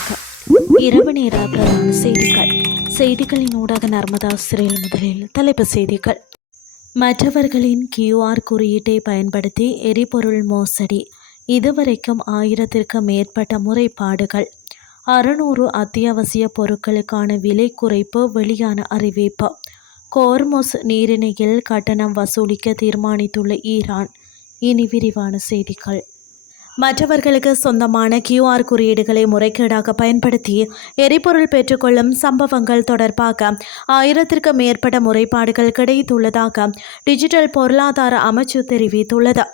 வணக்கம். இரவு நேர பிரதான செய்திகள். செய்திகளின் ஊடாக நர்மதா சிறையில் முதலில் தலைப்புச் செய்திகள். மற்றவர்களின் கியூஆர் குறியீட்டை பயன்படுத்தி எரிபொருள் மோசடி, இதுவரைக்கும் 1000க்கும் மேற்பட்ட முறைப்பாடுகள். 600 அத்தியாவசிய பொருட்களுக்கான விலை குறைப்பு வெளியான அறிவிப்பு. கோர்முஸ் நீரிணையில் கட்டணம் வசூலிக்க தீர்மானித்துள்ள ஈரான். இனி விரிவான செய்திகள். மற்றவர்களுக்கு சொந்தமான கியூஆர் குறியீடுகளை முறைகேடாக பயன்படுத்தி எரிபொருள் பெற்றுக்கொள்ளும் சம்பவங்கள் தொடர்பாக 1000க்கும் மேற்பட்ட முறைப்பாடுகள் கிடைத்துள்ளதாக டிஜிட்டல் பொருளாதார அமைச்சு தெரிவித்துள்ளது.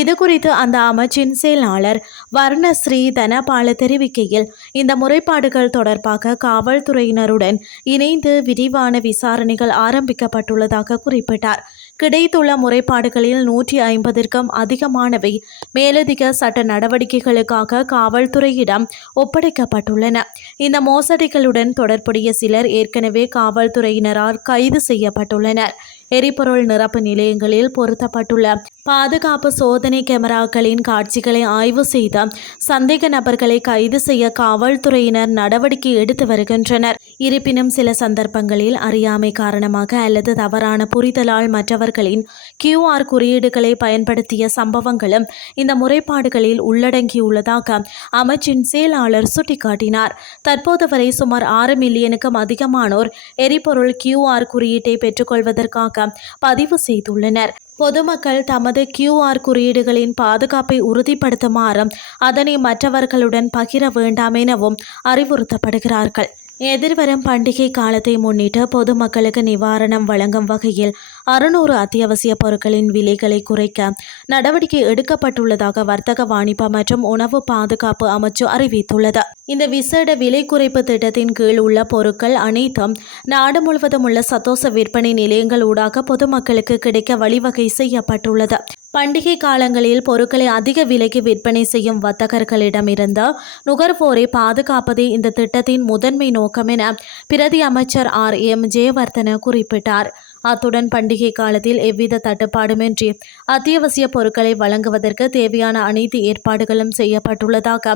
இதுகுறித்து அந்த அமைச்சின் செயலாளர் வர்ணஸ்ரீ தனபால தெரிவிக்கையில், இந்த முறைப்பாடுகள் தொடர்பாக காவல்துறையினருடன் இணைந்து விரிவான விசாரணைகள் ஆரம்பிக்கப்பட்டுள்ளதாக குறிப்பிட்டார். கிடைத்துள்ள முறைப்பாடுகளில் 150க்கும் அதிகமானவை மேலதிக சட்ட நடவடிக்கைகளுக்காக காவல்துறையிடம் ஒப்படைக்கப்பட்டுள்ளன. இந்த மோசடிகளுடன் தொடர்புடைய சிலர் ஏற்கனவே காவல்துறையினரால் கைது செய்யப்பட்டுள்ளனர். எரிபொருள் நிரப்பு நிலையங்களில் பொருத்தப்பட்டுள்ள பாதுகாப்பு சோதனை கேமராக்களின் காட்சிகளை ஆய்வு செய்த சந்தேக நபர்களை கைது செய்ய காவல்துறையினர் நடவடிக்கை எடுத்து வருகின்றனர். இருப்பினும் சில சந்தர்ப்பங்களில் அறியாமை காரணமாக அல்லது தவறான புரிதலால் மற்றவர்களின் கியூஆர் குறியீடுகளை பயன்படுத்திய சம்பவங்களும் இந்த முறைப்பாடுகளில் உள்ளடங்கியுள்ளதாக அமைச்சின் செயலாளர் சுட்டிக்காட்டினார். தற்போது வரை சுமார் 6 மில்லியனுக்கும் அதிகமானோர் எரிபொருள் கியூஆர் குறியீட்டை பெற்றுக்கொள்வதற்காக பதிவு செய்துள்ளனர். பொதுமக்கள் தமது கியூஆர் குறியீடுகளின் பாதுகாப்பை உறுதிப்படுத்துமாறும் அதனை மற்றவர்களுடன் பகிர வேண்டாம் எனவும் அறிவுறுத்தப்படுகிறார்கள். எதிர்வரும் பண்டிகை காலத்தை முன்னிட்டு பொதுமக்களுக்கு நிவாரணம் வழங்கும் வகையில் 600 அத்தியாவசிய பொருட்களின் விலைகளை குறைக்க நடவடிக்கை எடுக்கப்பட்டுள்ளதாக வர்த்தக வாணிப மற்றும் உணவு பாதுகாப்பு அமைச்சு அறிவித்துள்ளது. இந்த விசேட விலை குறைப்பு திட்டத்தின் கீழ் உள்ள பொருட்கள் அனைத்தும் நாடு முழுவதும் உள்ள சத்தோச விற்பனை நிலையங்கள் ஊடாக பொதுமக்களுக்கு கிடைக்க வழிவகை செய்யப்பட்டுள்ளது. பண்டிகை காலங்களில் பொருட்களை அதிக விலைக்கு விற்பனை செய்யும் வர்த்தகர்களிடமிருந்து நுகர்வோரை பாதுகாப்பதே இந்த திட்டத்தின் முதன்மை நோக்கம் என பிரதி அமைச்சர் RM ஜெயவர்தன குறிப்பிட்டார். அத்துடன் பண்டிகை காலத்தில் எவ்வித தட்டுப்பாடுமின்றி அத்தியாவசிய பொருட்களை வழங்குவதற்கு தேவையான அனைத்து ஏற்பாடுகளும் செய்யப்பட்டுள்ளதாக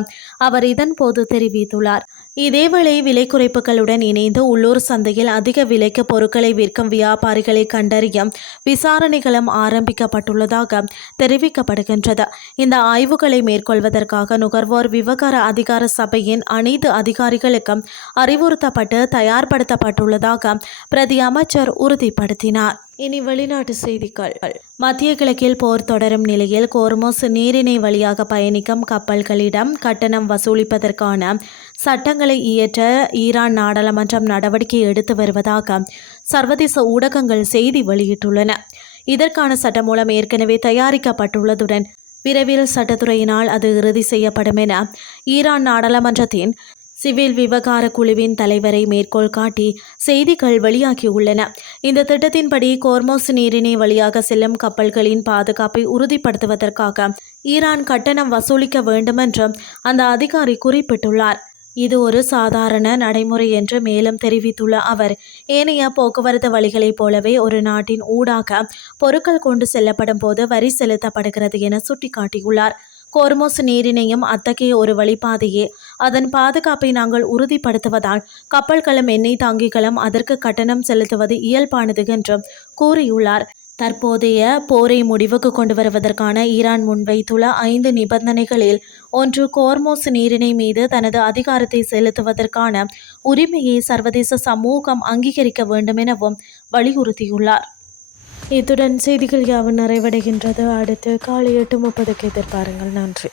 அவர் இதன்போது தெரிவித்துள்ளார். இதேவேளை விலை குறைப்புகளுடன் இணைந்து உள்ளூர் சந்தையில் அதிக விலைக்கு பொருட்களை விற்கும் வியாபாரிகளை கண்டறியும் விசாரணைகளும் ஆரம்பிக்கப்பட்டுள்ளதாக தெரிவிக்கப்படுகின்றது. இந்த ஆய்வுகளை மேற்கொள்வதற்காக நுகர்வோர் விவகார அதிகார சபையின் அனைத்து அதிகாரிகளுக்கும் அறிவுறுத்தப்பட்டு தயார்படுத்தப்பட்டுள்ளதாக பிரதி அமைச்சர் உறுதிப்படுத்தினார். இனி வெளிநாட்டு செய்திகள். மத்திய கிழக்கில் போர் தொடரும் நிலையில் கோர்முஸ் நீரிணை வழியாக பயணிக்கும் கப்பல்களிடம் கட்டணம் வசூலிப்பதற்கான சட்டங்களை இயற்ற ஈரான் நாடாளுமன்றம் நடவடிக்கை எடுத்து வருவதாக சர்வதேச ஊடகங்கள் செய்தி வெளியிட்டுள்ளன. இதற்கான சட்டமூலம் ஏற்கனவே தயாரிக்கப்பட்டுள்ளதுடன் விரைவில் சட்டத்துறையினால் அது இறுதி செய்யப்படும் என ஈரான் நாடாளுமன்றத்தின் சிவில் விவகார குழுவின் தலைவரை மேற்கோள் காட்டி செய்திகள் வெளியாகியுள்ளன. இந்த திட்டத்தின்படி கோர்முஸ் நீரிணை வழியாக செல்லும் கப்பல்களின் பாதுகாப்பை உறுதிப்படுத்துவதற்காக ஈரான் கட்டணம் வசூலிக்க வேண்டுமென்று அந்த அதிகாரி குறிப்பிட்டுள்ளார். இது ஒரு சாதாரண நடைமுறை என்று மேலும் தெரிவித்துள்ள அவர், ஏனைய போக்குவரத்து வழிகளைப் போலவே ஒரு நாட்டின் ஊடாக பொருட்கள் கொண்டு செல்லப்படும் போது வரி செலுத்தப்படுகிறது என சுட்டிக்காட்டியுள்ளார். கோர்முஸ் நீரிணையும் அத்தகைய ஒரு வழிபாதையே. அதன் பாதுகாப்பை நாங்கள் உறுதிப்படுத்துவதால் கப்பல்களும் எண்ணெய் தாங்கிகளும் அதற்கு கட்டணம் செலுத்துவது இயல்பானது என்றும் கூறியுள்ளார். தற்போதைய போரை முடிவுக்கு கொண்டு வருவதற்கான ஈரான் முன்வைத்துள்ள 5 நிபந்தனைகளில் ஒன்று கோர்முஸ் நீரிணை மீது தனது அதிகாரத்தை செலுத்துவதற்கான உரிமையை சர்வதேச சமூகம் அங்கீகரிக்க வேண்டும் எனவும் வலியுறுத்தியுள்ளார். இத்துடன் செய்திகள் யாவும் நிறைவடைகின்றது. அடுத்து காலை 8:30க்கு எதிர்பாருங்கள். நன்றி.